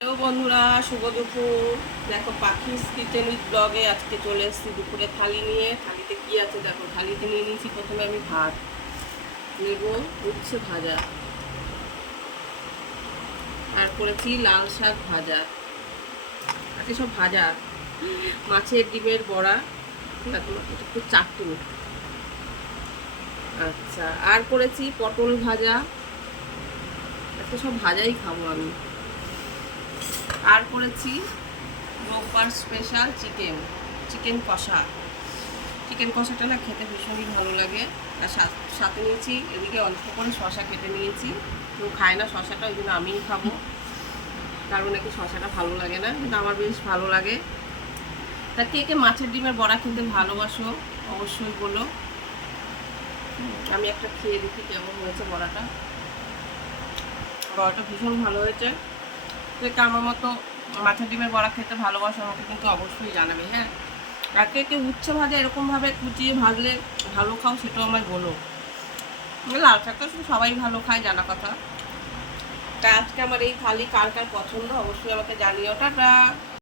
Hello বন্ধুরা, শুভ দুপুর। দেখো পাখিস কিচেন উইথ ব্লগে আজকে চলে এসেছি দুপুরে থালি নিয়ে। থালিতে কি আছে দেখো। থালিতে নিয়ে নিয়েছি প্রথমে আমি ভাত নেব, উচ্ছে ভাজা, আর করেছি লাল শাক ভাজা, আজকে সব ভাজা, মাছের ডিমের বড়া, দেখো একটু চাটনি, আচ্ছা, আর করেছি পটল ভাজা। আজকে সব ভাজাই খাবো আমি। আর করেছি রোববার স্পেশাল চিকেন কষা। চিকেন কষাটা না খেতে ভীষণই ভালো লাগে। আর সাথে নিয়েছি এদিকে অল্প করে শশা কেটে নিয়েছি। কেউ খায় না শশাটা, ওই জন্য আমিই খাবো। কারণ নাকি শশাটা ভালো লাগে না, কিন্তু আমার বেশ ভালো লাগে। তা কে কে মাছের ডিমের বড়া খেতে ভালোবাসো অবশ্যই বলো। আমি একটা খেয়ে দেখি কেমন হয়েছে বড়াটা। বড়াটা ভীষণ ভালো হয়েছে। তো আমার মতো মাছের ডিমের বড়া খেতে ভালোবাসো আমাকে কিন্তু অবশ্যই জানাবে, হ্যাঁ। আর কে কে উচ্ছে ভাজা এরকমভাবে কুচিয়ে ভাজলে ভালো খাও সেটাও আমায় বলো। লাল শাক তো সবাই ভালো খায়, জানা কথা। তা আজকে আমার এই থালি কার কার পছন্দ অবশ্যই আমাকে জানিও। টাটা।